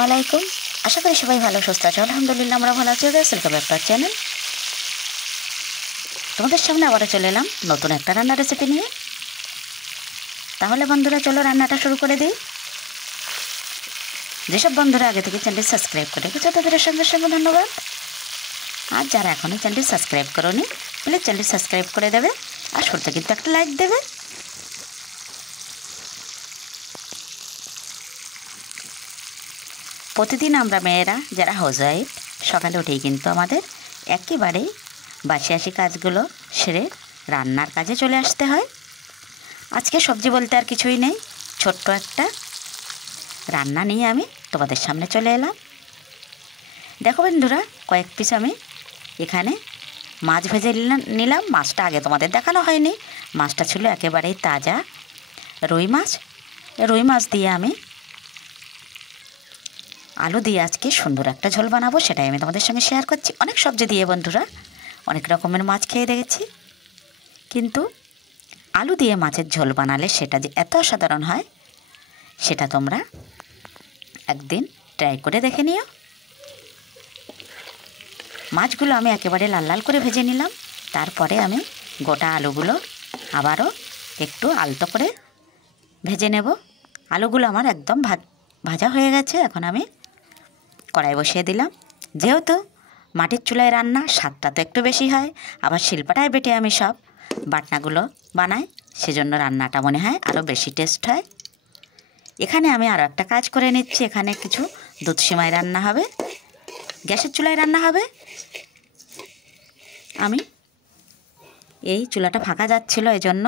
আসসালামু আলাইকুম। আশা করি সবাই ভালো সুস্থ আছে। আলহামদুলিল্লাহ আমরা ভালো আছি। Welcome back to our channel. তোমাদের সামনে আবারও চলে এলাম নতুন একটা রান্নার রেসিপি নিয়ে। তাহলে বন্ধুরা চলো রান্নাটা শুরু করে দিই। যেসব বন্ধুরা আগে থেকে চ্যানেলটি সাবস্ক্রাইব করে রেখেছো তাদের সঙ্গে সঙ্গে ধন্যবাদ। আর যারা এখনও চ্যানেলটি সাবস্ক্রাইব করোনি প্লিজ চ্যানেলটি সাবস্ক্রাইব করে দেবে, আর শুরুতে কিন্তু একটা লাইক দেবে। প্রতিদিন আমরা মেয়েরা যারা হাউসওয়াইফ সকালে উঠেই কিন্তু আমাদের একেবারেই বাসি আসি কাজগুলো সেরে রান্নার কাজে চলে আসতে হয়। আজকে সবজি বলতে আর কিছুই নেই, ছোট্ট একটা রান্না নিয়ে আমি তোমাদের সামনে চলে এলাম। দেখো বন্ধুরা, কয়েক পিস আমি এখানে মাছ ভেজে নিলাম। মাছটা আগে তোমাদের দেখানো হয়নি। মাছটা ছিল একেবারেই তাজা রুই মাছ। রুই মাছ দিয়ে আমি আলু দিয়ে আজকে সুন্দর একটা ঝোল বানাবো, সেটাই আমি তোমাদের সঙ্গে শেয়ার করছি। অনেক সবজি দিয়ে বন্ধুরা অনেক রকমের মাছ খেয়ে দেখেছি, কিন্তু আলু দিয়ে মাছের ঝোল বানালে সেটা যে এত অসাধারণ হয় সেটা তোমরা একদিন ট্রাই করে দেখে নিও। মাছগুলো আমি একেবারে লাল লাল করে ভেজে নিলাম। তারপরে আমি গোটা আলুগুলো আবারও একটু আলতো করে ভেজে নেব। আলুগুলো আমার একদম ভাজা হয়ে গেছে। এখন আমি কড়াই বসিয়ে দিলাম। যেহেতু মাটির চুলায় রান্না, স্বাদটা তো একটু বেশি হয়, আবার শিলপাটায় বেটে আমি সব বাটনাগুলো বানাই, সেজন্য রান্নাটা মনে হয় আরও বেশি টেস্ট হয়। এখানে আমি আরও একটা কাজ করে নিচ্ছি। এখানে কিছু দুধ সিমাই রান্না হবে, গ্যাসের চুলায় রান্না হবে। আমি এই চুলাটা ফাঁকা যাচ্ছিল, এই জন্য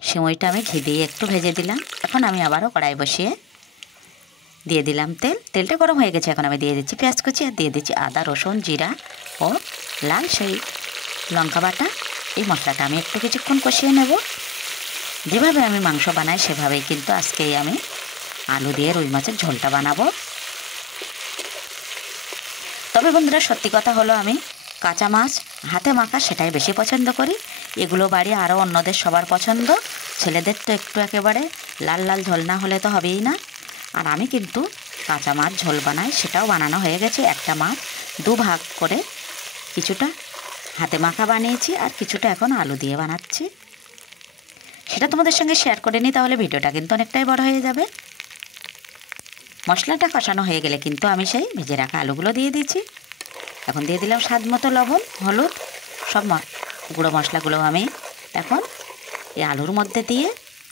সিমইটা আমি ঘি দিয়ে একটু ভেজে দিলাম। এখন আমি আবারও কড়াই বসিয়ে দিয়ে দিলাম তেলটা গরম হয়ে গেছে। এখন আমি দিয়ে দিচ্ছি পেঁয়াজ কুচি, আর দিয়ে দিচ্ছি আদা রসুন জিরা ও লাল সেই লঙ্কা বাটা। এই মশলাটা আমি একটু কিছুক্ষণ কষিয়ে নেব। যেভাবে আমি মাংস বানাই সেভাবেই কিন্তু আজকেই আমি আলু দিয়ে রুই মাছের ঝোলটা বানাবো। তবে বন্ধুরা সত্যি কথা হলো, আমি কাঁচা মাছ হাতে মাখা সেটাই বেশি পছন্দ করি। এগুলো বাড়ি আরও অন্যদের সবার পছন্দ। ছেলেদের তো একটু একেবারে লাল লাল ঝোল না হলে তো হবেই না। আর আমি কিন্তু কাঁচা মাছ ঝোল বানাই, সেটাও বানানো হয়ে গেছে। একটা মাছ দুভাগ করে কিছুটা হাতে মাখা বানিয়েছি, আর কিছুটা এখন আলু দিয়ে বানাচ্ছি। সেটা তোমাদের সঙ্গে শেয়ার করে নিই, তাহলে ভিডিওটা কিন্তু অনেকটাই বড় হয়ে যাবে। মশলাটা কষানো হয়ে গেলে কিন্তু আমি সেই ভেজে রাখা আলুগুলো দিয়ে দিয়েছি। এখন দিয়ে দিলাম স্বাদ মতো লবণ হলুদ, সব গুঁড়ো মশলাগুলো আমি এখন এই আলুর মধ্যে দিয়ে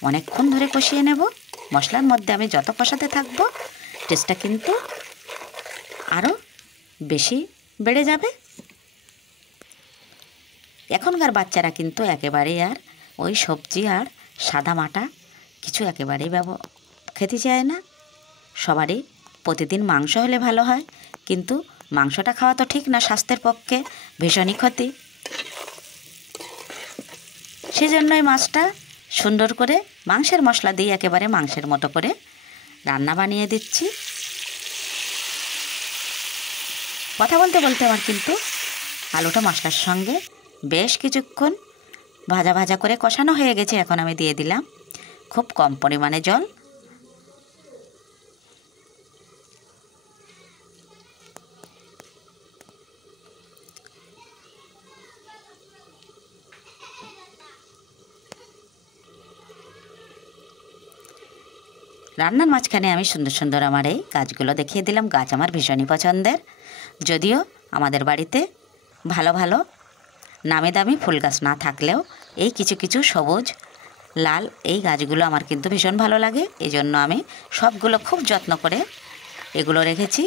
অনেকক্ষণ ধরে কষিয়ে নেব। মশলার মধ্যে আমি যত কষাতে থাকবো টেস্টটা কিন্তু আরও বেশি বেড়ে যাবে। এখনকার বাচ্চারা কিন্তু একেবারেই আর ওই সবজি আর সাদা মাটা কিছু একেবারেই খেতে চায় না। সবারই প্রতিদিন মাংস হলে ভালো হয়, কিন্তু মাংসটা খাওয়া তো ঠিক না, স্বাস্থ্যের পক্ষে ভীষণই ক্ষতি। সেজন্যই মাছটা সুন্দর করে মাংসের মশলা দিয়ে একেবারে মাংসের মতো করে রান্না বানিয়ে দিচ্ছি। কথা বলতে বলতে আমার কিন্তু আলুটা মশলার সঙ্গে বেশ কিছুক্ষণ ভাজা ভাজা করে কষানো হয়ে গেছে। এখন আমি দিয়ে দিলাম খুব কম পরিমাণে জল। রান্নার মাঝখানে আমি সুন্দর সুন্দর আমার এই গাছগুলো দেখিয়ে দিলাম। গাছ আমার ভীষণই পছন্দের, যদিও আমাদের বাড়িতে ভালো ভালো নামি দামি ফুল গাছ না থাকলেও এই কিছু কিছু সবুজ লাল এই গাছগুলো আমার কিন্তু ভীষণ ভালো লাগে। এই জন্য আমি সবগুলো খুব যত্ন করে এগুলো রেখেছি।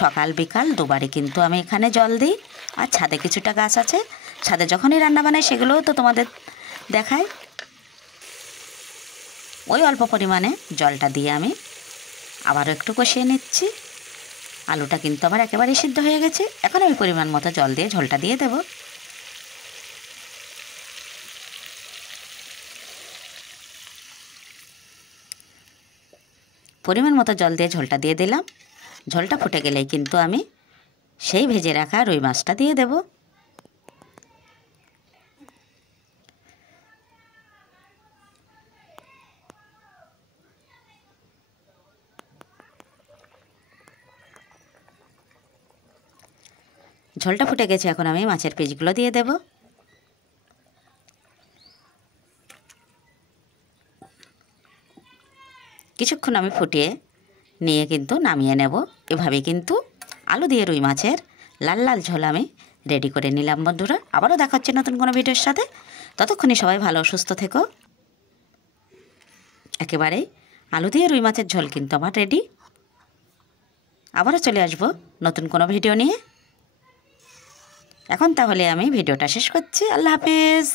সকাল বিকাল দুবারই কিন্তু আমি এখানে জল দিই। আর ছাদে কিছুটা গাছ আছে, ছাদে যখনই রান্না বানাই সেগুলোও তো তোমাদের দেখাই। ওই অল্প পরিমাণে জলটা দিয়ে আমি আবারও একটু কষিয়ে নিচ্ছি। আলুটা কিন্তু আমার একেবারেই সিদ্ধ হয়ে গেছে। এখন আমি পরিমাণ মতো জল দিয়ে ঝোলটা দিয়ে দেব। পরিমাণ মতো জল দিয়ে ঝোলটা দিয়ে দিলাম। ঝোলটা ফুটে গেলেই কিন্তু আমি সেই ভেজে রাখা রুই মাছটা দিয়ে দেব। ঝোলটা ফুটে গেছে, এখন আমি মাছের পিসগুলো দিয়ে দেব। কিছুক্ষণ আমি ফুটিয়ে নিয়ে কিন্তু নামিয়ে নেব। এভাবে কিন্তু আলু দিয়ে রুই মাছের লাল লাল ঝোল আমি রেডি করে নিলাম বন্ধুরা। আবারও দেখা হচ্ছে নতুন কোনো ভিডিওর সাথে। ততক্ষণে সবাই ভালো সুস্থ থেকো। একেবারেই আলু দিয়ে রুই মাছের ঝোল কিন্তু আমার রেডি। আবারও চলে আসবো নতুন কোনো ভিডিও নিয়ে। এখন তাহলে আমি ভিডিওটা শেষ করছি। আল্লাহ হাফেজ।